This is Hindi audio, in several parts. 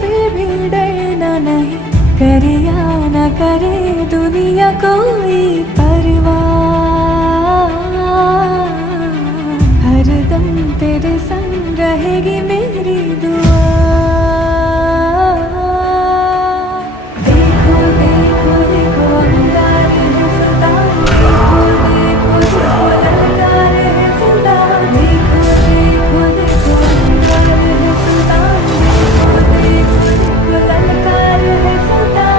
फिर भी डरना नहीं, करे या न करे दुनिया कोई परवाह, हरदम तेरे संग रहेगी मेरी दुआ। देखो देखो देखो अंगार है सदा, देखो देखो देखो ललकार है सदा, देखो देखो देखो अंगार है सदा, देखो देखो देखो ललकार है सदा।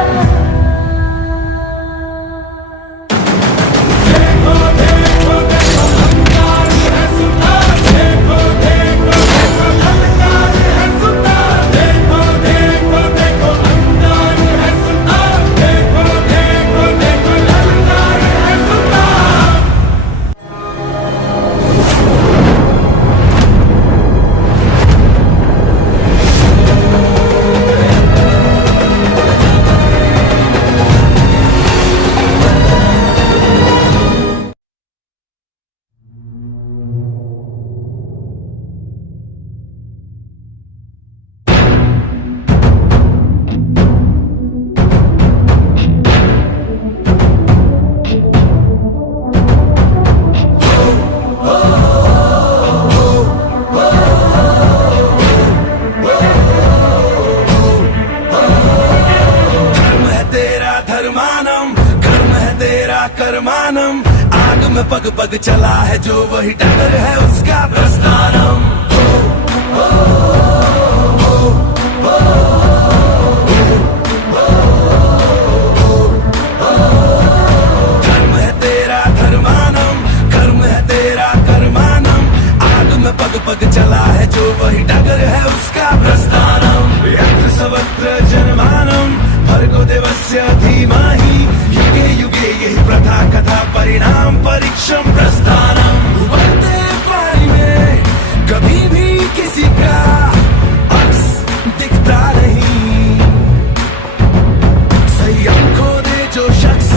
देखो देखो देखो अंगार है सदा, देखो देखो देखो ललकार है सदा, देखो देखो देखो अंगार है सदा, देखो देखो देखो ललकार है सदा। धर्म है तेरा धर्मानम, कर्म है तेरा कर्मानम, आग में पग पग चला है जो वही डगर है उसका प्रस्थानम। धर्म है तेरा धर्मानम, कर्म है तेरा कर्मानम, आग में पग पग चला है जो वही डगर है उसका प्रस्थानम। यत्र सर्वत्र जनमानम, भर्गो देवस्य धीमहि, युगे युगे यही प्रथा कथा परिणाम परीक्षम प्रस्थानम। उबलते पानी में कभी भी किसी का अक्स दिखता नहीं, संयम खो दे जो शख्स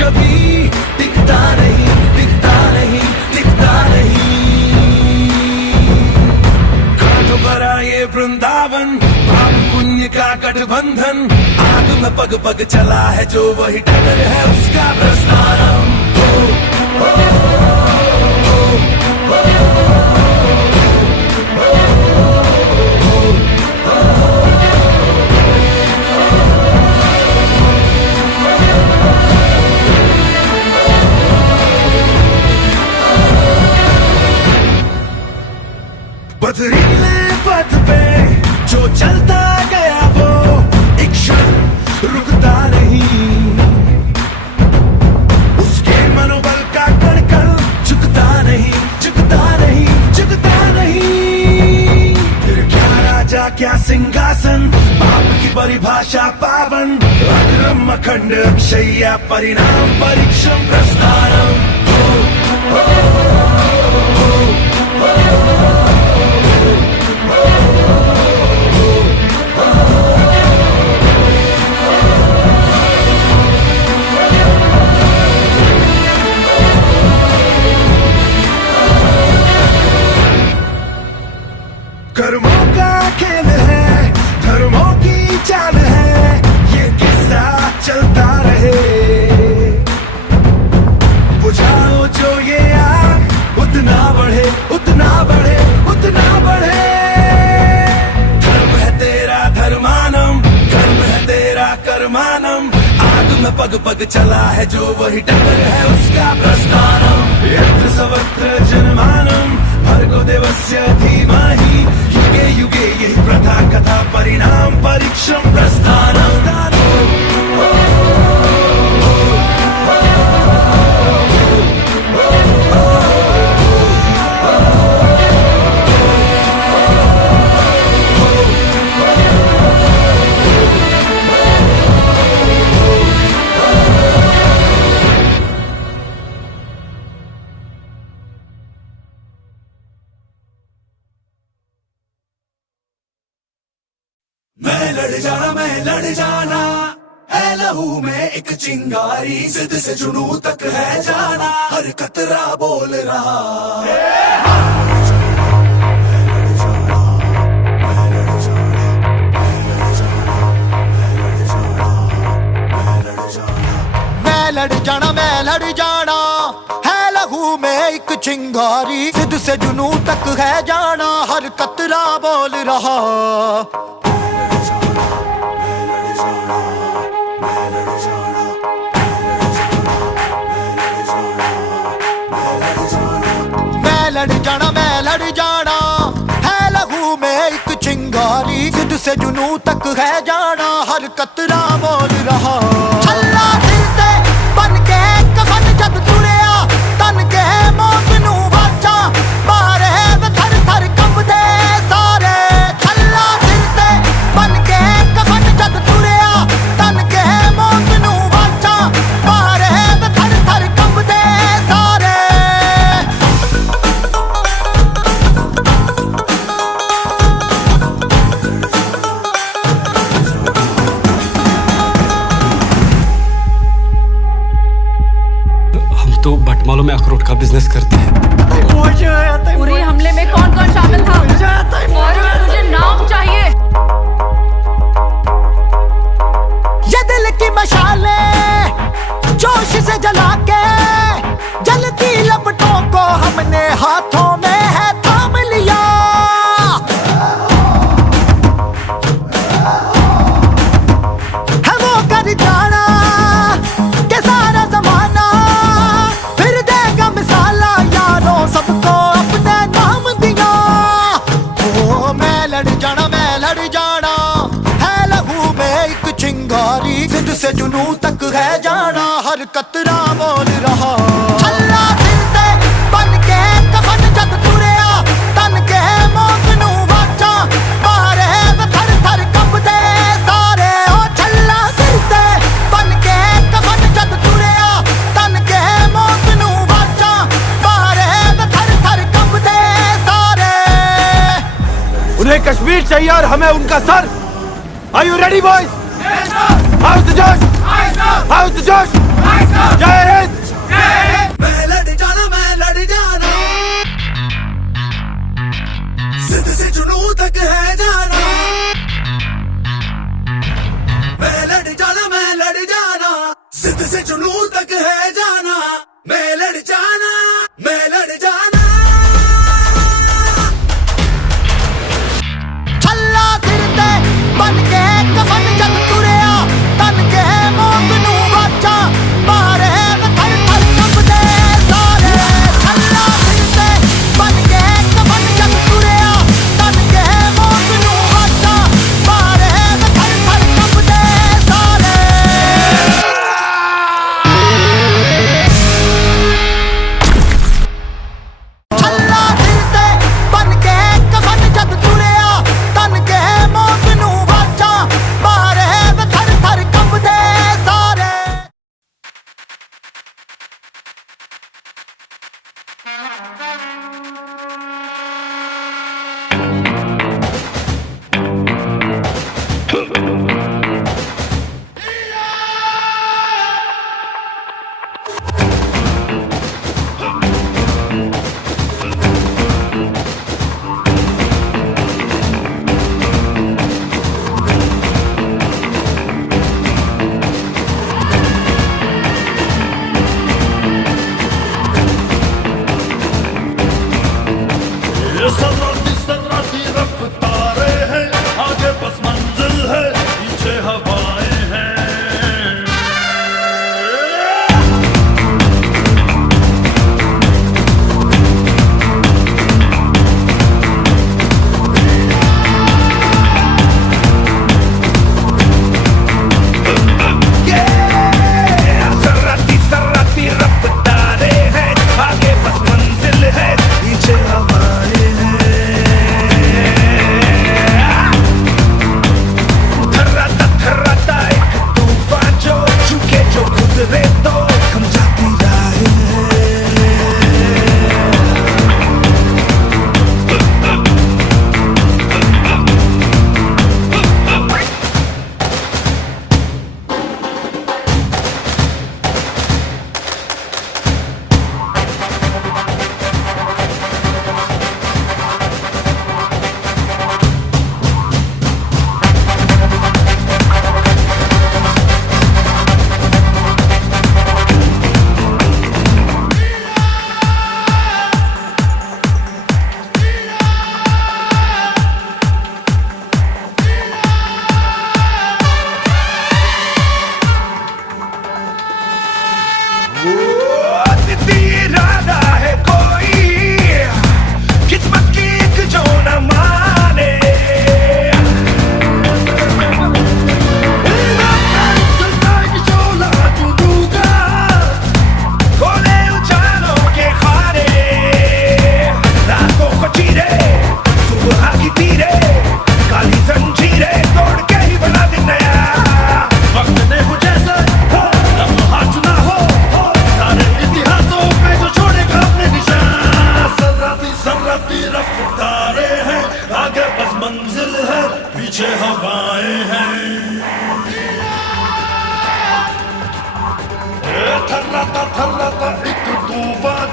कभी टिकता नहीं, टिकता नहीं, टिकता नहीं। कांटों भरा ये वृंदावन, पाप पुण्य का गठबंधन, आग में पग पग चला है जो वही डगर है उसका प्रस्थानम। पथरीले पथ पे जो चलता गया वो एक क्षण रुकता नहीं, उसके मनोबल का कण कण झुकता नहीं, झुकता नहीं, झुकता नहीं। फिर क्या राजा क्या सिंहासन, पाप की परिभाषा पावन, अग्रम अखंड अक्षय परिणाम परीक्षम प्रस्थानम। कर्मों का खेल है, धर्मों की चाल है, ये किस्सा चलता रहे। बुझाओ जो ये आग उतना बढ़े, उतना बढ़े, उतना बढ़े। धर्म है तेरा धर्मानम, कर्म है तेरा कर्मानम, आग में पग पग चला है जो वही डगर है उसका प्रस्थानम। यत्र सर्वत्र जनमानम, भर्गो देवस्य धीमहि, युगे युगे यही प्रथा कथा परिणाम परीक्षम प्रस्थानम। मैं लड़ जाना है लहू में एक चिंगारी, जिद से जुनू तक है जाना, हर कतरा बोल रहा। मैं लड़ जाना है लहू में एक चिंगारी, सिद्ध से जुनू तक है जाना, हर कतरा बोल रहा। मैं लड़ जाना है लहू में एक चिंगारी, सिद्ध से जुनू तक है जाना, हर कतरा बोल रहा। छल्ला सिर ते बन के कफन जद तुरिया, तन के मौत नू वाचा, मारे वे थर थर कंबदे सारे। छल्ला सिर ते बन के कफन जद तुरिया, तन के मौत नू वाचा, मारे वे थर थर कंबदे सारे। तो भटमालों में अखरोट का बिजनेस करते हैं। पूरे हमले में कौन कौन शामिल था? मुझे नाम चाहिए। ये दिल की मशाले जोश से जला के, जलती लपटों को हमने हाथों में है थाम लिया। है वो कर जाना के सारा जमाना, फिर देगा मिसाला यारों सबको अपने नाम दिया। ओ मैं लड़ जाना है लहू में एक चिंगारी, सिद्ध से जुनू तक है जाना, हर कतरा बोल रहा। छल्ला सिर ते बन के कफन जद तुरिया, तन के मौत नू वाचा, मारे वे थर थर कंबदे सारे। ओ छल्ला सिर ते बन के कफन जद तुरिया, तन के मौत नू वाचा, मारे वे थर थर कंबदे सारे। उन्हें कश्मीर चाहिए और हमें उनका sir. Are you ready, boys? Yes, sir. How's the Josh? Aye, sir. How's the Josh? Aye, sir. Jai Hind. Jai Hind. मैं लड़ जाना, सिद्ध से जुनू तक है जाना। मैं लड़ जाना, सिद्ध से जुनू तक है जाना। मैं लड़ जाना। छल्ला सिर ते बन के कफन जद तुरिया, तन के मौत नू वाचा, मारे वे थर थर कंबदे सारे। छल्ला सिर ते बन के कफन जद तुरिया, तन के मौत नू वाचा, मारे वे थर थर कंबदे सारे।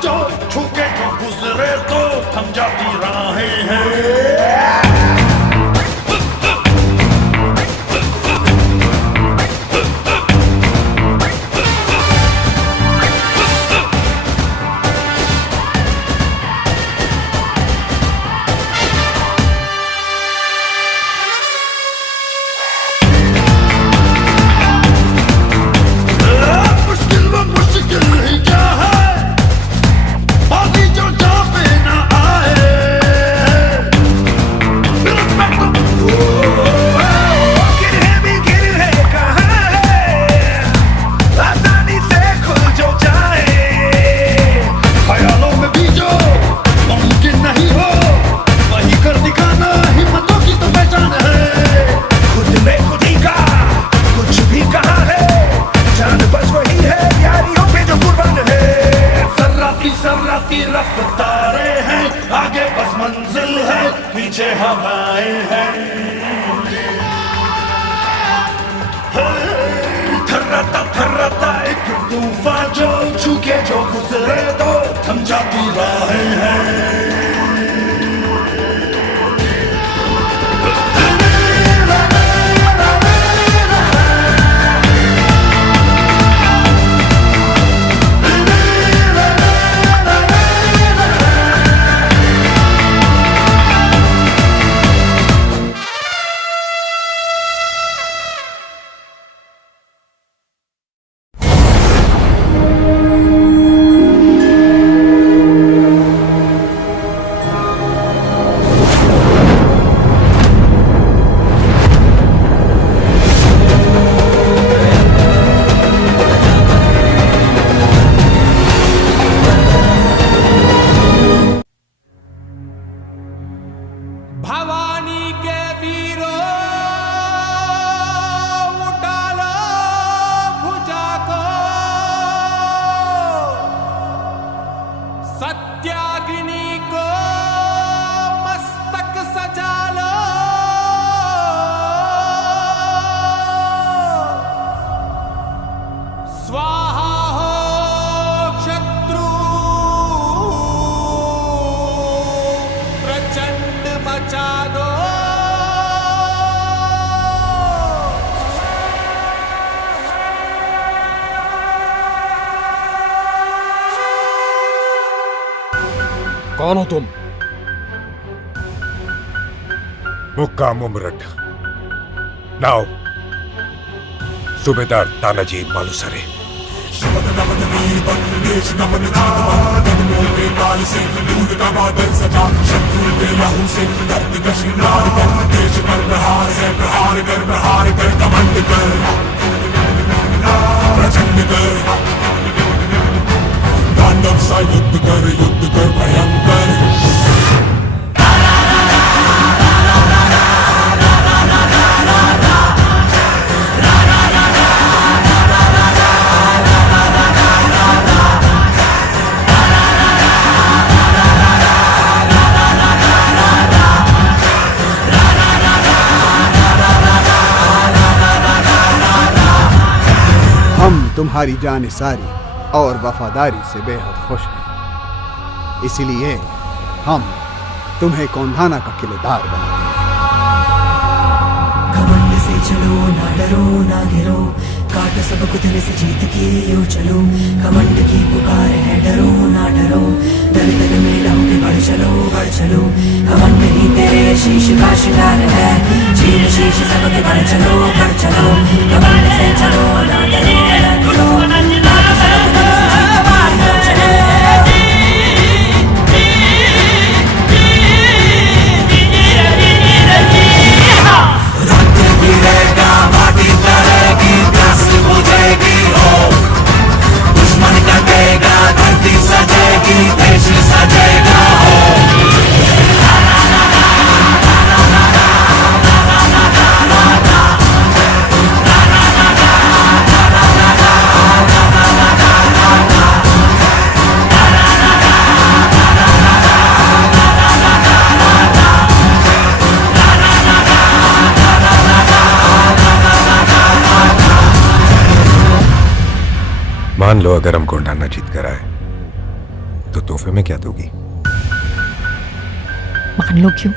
जो छूके जो गुजरे तो थम जाती राहें हैं। रफ्तारें हैं आगे बस मंजिल है पीछे हवाएं हैं। थर्राता एक तूफान जो छूके जो गुजरे तो थम जाती राहें हैं। भवानी के वीरों उठा लो भुजा को, सत्याग्नि को मस्तक सजा लो, स्वाहा हो शत्रु प्रचंड मचा दो। कौन हो तुम? मुक्का मुमरट नाव सूबेदार तानाजी मालुसरे। तांडव सा युद्ध कर भयंकर। हम तुम्हारी जानिसारी और वफादारी से बेहद खुश हैं, इसलिए हम तुम्हें कोंढाना का किलेदार बनाते हैं। घमंड से चलो ना डरो ना गिरो, काटो सब कुतरे से जीत के यो चलो। घमंड की पुकार है डरो ना डरो, दल दल में लहोगे बढ़ चलो। घमंड ही तेरे शीश का शिकार है, चीन शीश सबके बढ़ चलो। घमंड से चलो ना डरो ना गिरो, काटो सब कुतरे से जीत के यो चलो। मान लो अगर हम कोंढाना जीत कर आए तो तो तोहफे में क्या दोगी? मान लो क्यों,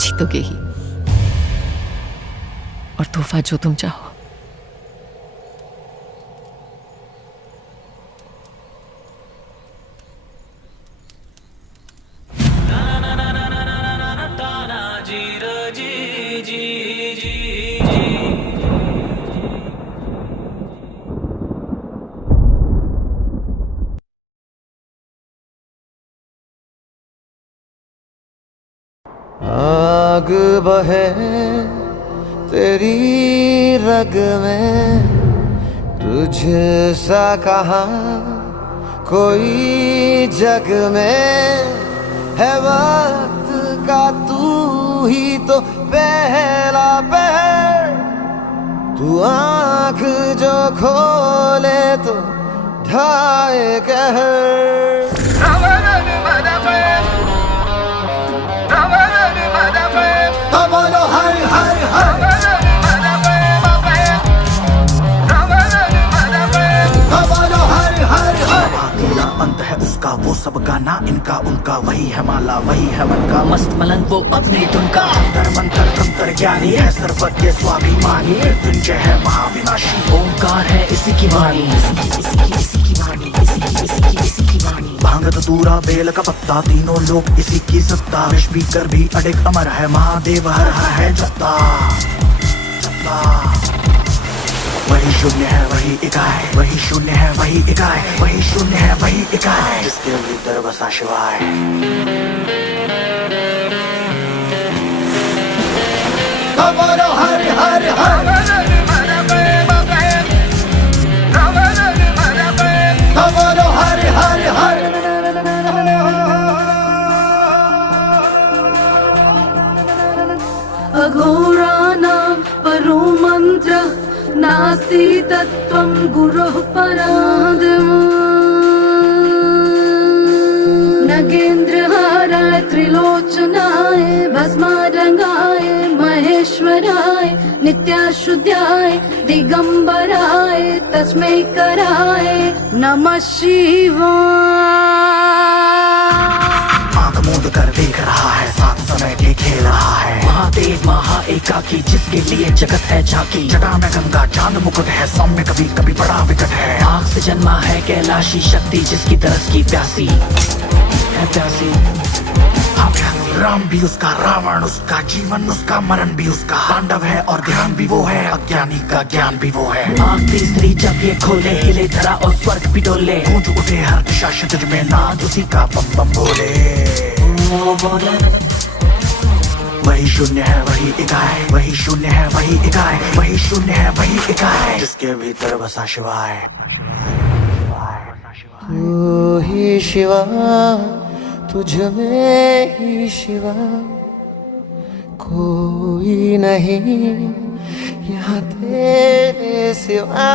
जीतोगे ही। और तोहफा जो तुम चाहो। आग बहे तेरी रग में, तुझसा कहाँ कोई जग में है। वक्त का तू ही तो पहला पहर, तू आँख जो खोले तो ढाए कहर। बोलो हर हर हर, बोलो हर हर हर। अकेला अंत है उसका, वो सब गाना इनका उनका, वही है माला वही है मन का मस्त मलंग, वो अपनी धुन का अंतर मंतर तंत्र ज्ञानी है, सर्वज्ञ स्वाभिमानी, मृत्युंजय है महाविनाशी, ओंकार है इसी की वाणी, इसी की वाणी, इसी की वाणी। भांग धतूरा बेल का पत्ता, तीनों लोग इसी की सत्ता, विष पीकर भी अडिग अमर है, महादेव हर है जत्ता जत्ता। वही शून्य है वही इकाई, वही शून्य है वही इकाई, वही शून्य है वही इकाई, जिसके भीतर बसा शिवाय। बोलो हर हर हर, बोलो हर हर हर। अघोराणां परो मंत्र नास्ति तत्त्वं गुरोः परादिम्। नगेन्द्रहाराय त्रिलोचनाय भस्मारंगाय महेश्वराय नित्याशुद्धाय दिगंबराय तस्मै कराय नमः शिवाय। आंख मूंद कर देख रहा है, साथ समय के खेल रहा है, महादेव महा एकाकी, जिसके लिए जगत है झांकी। जटा में गंगा चांद मुकुट है, सौम्य कभी कभी बड़ा विकट है, आग से जन्मा है कैलाशी शक्ति, जिसकी तरस की प्यासी है प्यासी। हाँ प्यासी। राम भी उसका, रावण उसका, जीवन उसका, मरण भी उसका, तांडव है और ध्यान भी वो है, अज्ञानी का ज्ञान भी वो है। आंख तीसरी जब ये खोले, हिले धरा और स्वर्ग भी डोले, गूंज उठे हर दिशा क्षितिज में, नाद उसी का बम बम बोले। वही शून्य है वही इकाई, वही शून्य है वही इकाई, वही शून्य है वही इकाई, जिसके भीतर बसा शिवाय। तू ही शिवा, तुझ में ही शिवा, कोई नहीं यहाँ तेरे सिवा।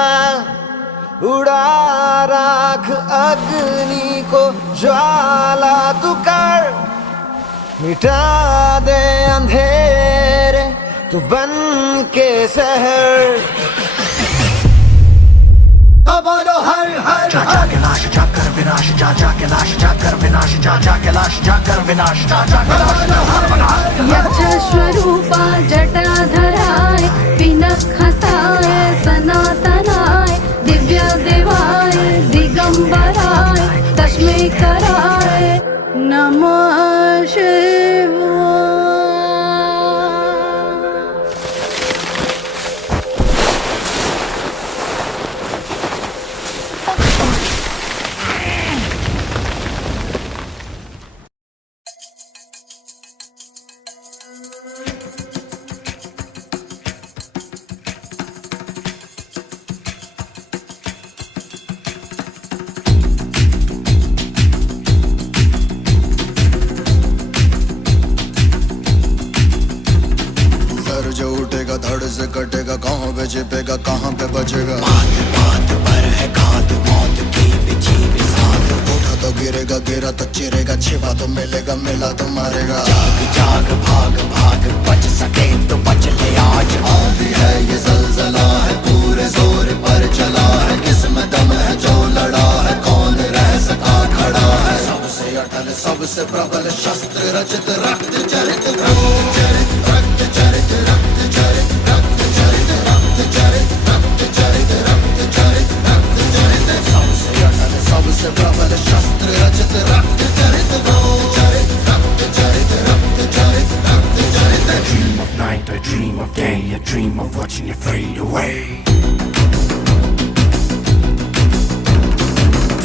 उड़ा राख अग्नि को ज्वाला तू कर, मिटा दे अंधेरे तू बन के सहर। बोलो हर हर जा जा के लाश जाकर विनाश, जा जा के लाश जाकर विनाश, जा जा के लाश जाकर विनाश, जा जा के लाश। यक्षस्वरूपा जटाधराय पिनखसाय सनातनाय दिव्य देवाय दिगंबराय तस्मै कराय नमः शिवाय। धड़ से कटेगा, कहाँ पे छिपेगा कहाँ पे बचेगा। बात बात पर है घात, मौत की बिछी भी साथ, उठा तो गिरेगा, गिरा तो चिरेगा, छिपा तो मिलेगा, मिला तो मारेगा। जाग जाग भाग भाग, बच सके तो बच ले आज। आंधी है ये ज़लज़ला है, पूरे जोर पर चला है, किस्म दम है जो लड़ा है, कौन रह सके सबसे प्रबल शस्त्र रचित रक्त चरित रक्त चरित रक्त चरित रक्त चरित रक्त चरित रक्त चरित रक्त चरित रक्त चरित रक्त चरित सबसे अटल सबसे प्रबल शस्त्र रचित रक्त चरित रक्त चरित रक्त चरित रक्त चरित रक्त चरित I dream of night, I dream of day, I dream of watching you fade away.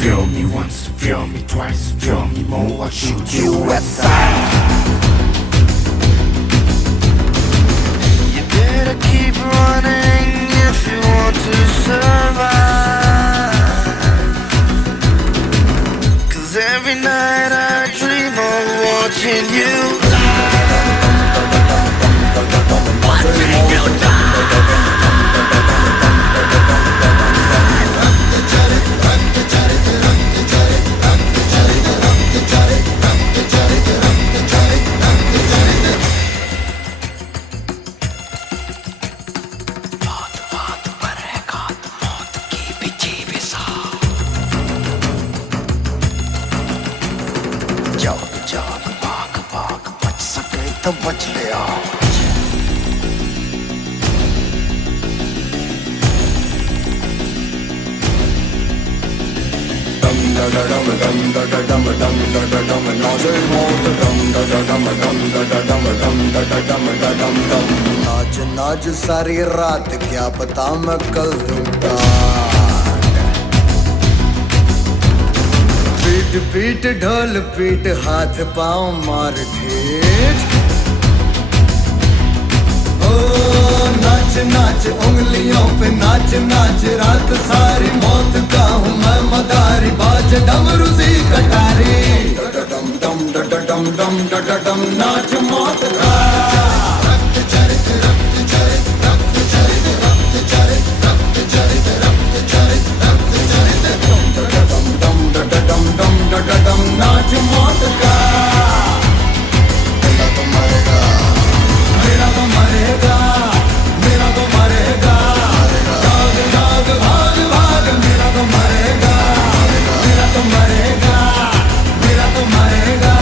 Feel me once, feel me twice, feel me more, I'll shoot you aside. You better keep running if you want to survive. 'Cause every night I dream of watching you die. Watching you die. बच लिया dum da da dum dum da da dum dum da da dum नाचे मौत dum da da dum dum da da dum dum da da dum da dum dum नाच नाच सारी रात क्या पता मैं कल दूंगा पीट पीट ढोल पीट हाथ पाँव मार ठेठ नाच नाच उंगलियों पे नाच नाच रात सारी मौत का हूँ मैं मदारी बाज डमरू सी कटारी डम डम डम डम डम डम नाच मौत का रक्त चरित रक्त चरित रक्त चरित रक्त चरित रक्त चरित रक्त चरित रक्त चरित डम डम डम डम नाच मौत का मेरा तो मरेगा मेरा तो मरेगा मेरा तो मरेगा भाग भाग भाग भाग मेरा तो मरेगा मेरा तो मरेगा मेरा तो मरेगा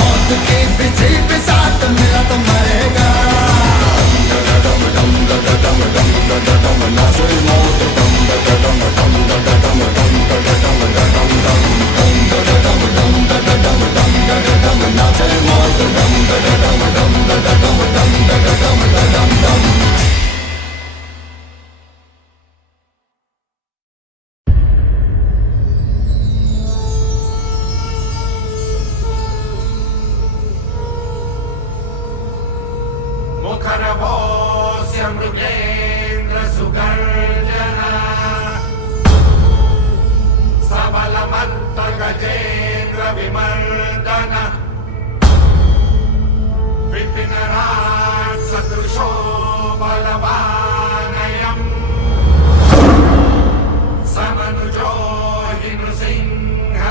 मौत के पीछे पे साथ मेरा तो मरेगा डम डम डम डम डम डम नाचे मौत डम डम डम डम डम नाचे मौत डम डम मुखरवोऽस्य मृगेन्द्र सुगर्जना सबलमत्त गजेन्द्र विमर्दन विपिनराट् सदृशो बलवानयम् समनुजो हि नृसिंहवरस्तथा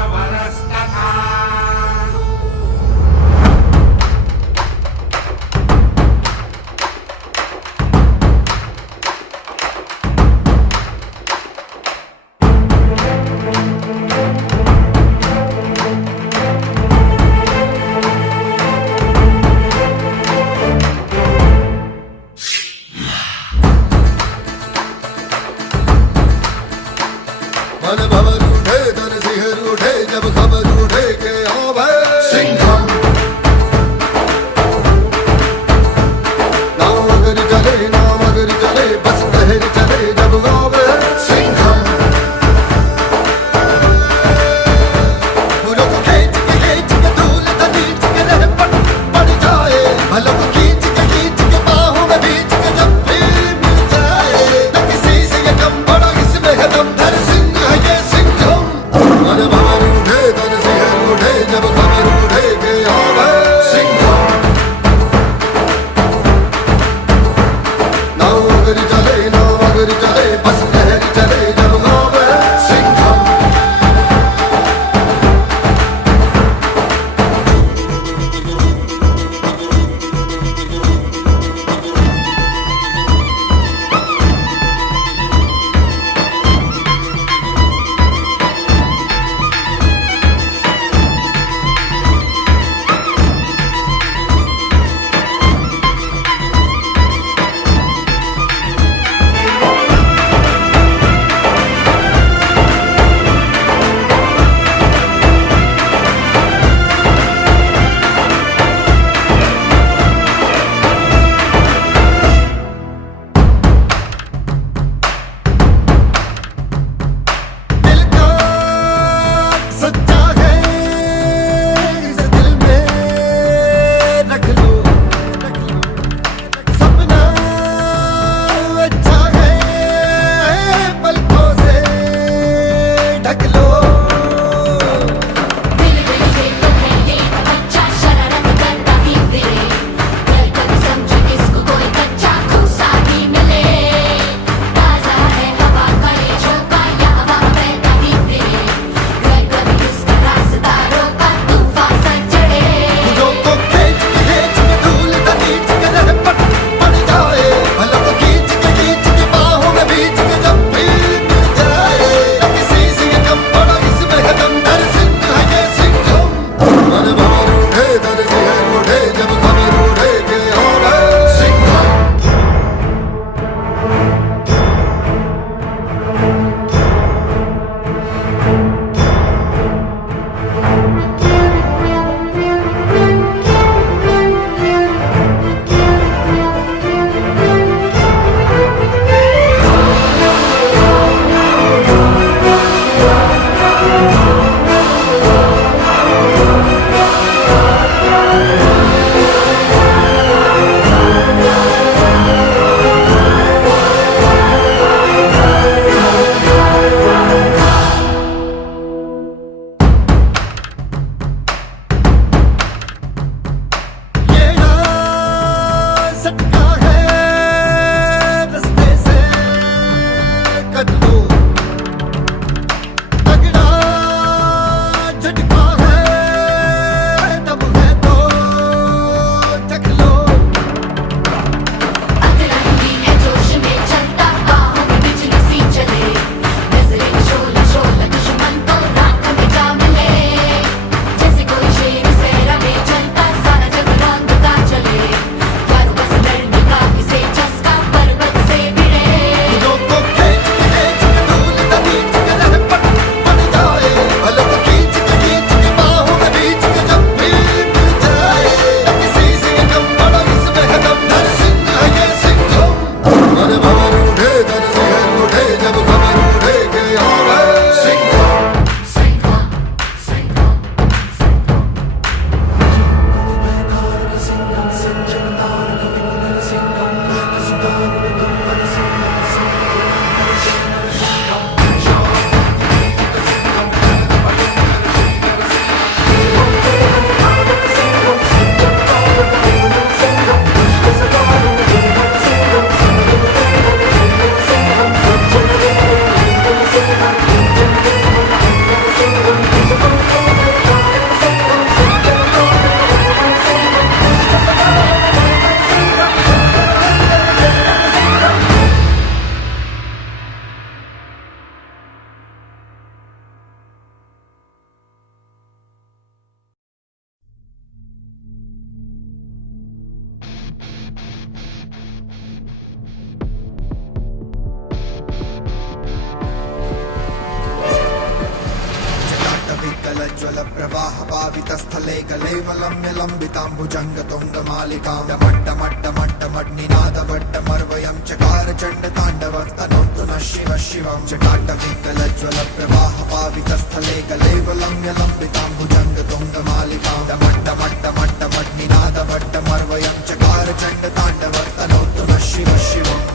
विकलज्वल प्रवाह पावितस्थले कलेवलम्य लम्बिताम्बुजङ्ग तुङ्गमालिकां डमड्डमड्डमड्डमड्निनादवड्डमर्वयं चकार चण्डताण्डवस्तनोतु नः शिव शिवं चटाटविकलज्वल प्रवाह पावितस्थले कलेवलम्य लम्बिताम्बुजङ्ग तुङ्गमालिकां डमड्डमड्डमड्डमड्निनादवड्डमर्वयं चकार चण्डताण्डवस्तनोतु नः शिव शिवम्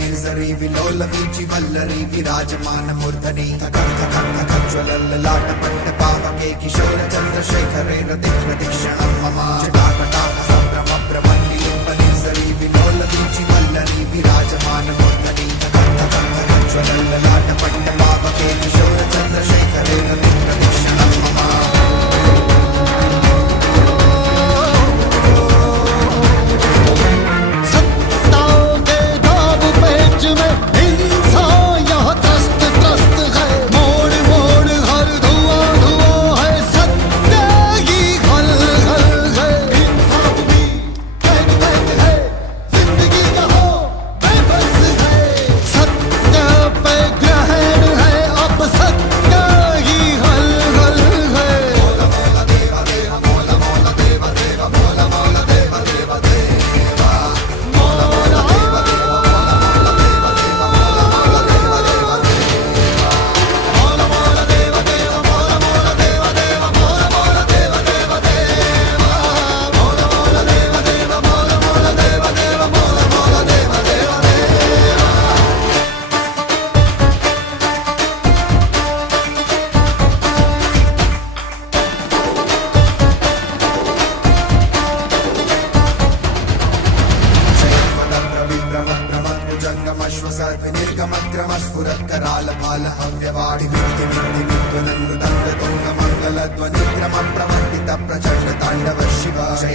निर्जरी विलोल वीचि वल्लरी विराजमान मूर्धनि ज्वलल्ललाटपट्ट पावके किशोर चन्द्रशेखरे रतिक्षणं मम जटाकटाह सम्भ्रम भ्रमण्डिलिम्ब निर्जरी विलोल वीचि वल्लरी विराजमान मूर्धनि ज्वलल्ललाटपट्ट पावके किशोर चन्द्रशेखरे रतिक्षणं मम प्रचंड तांडव शिव जय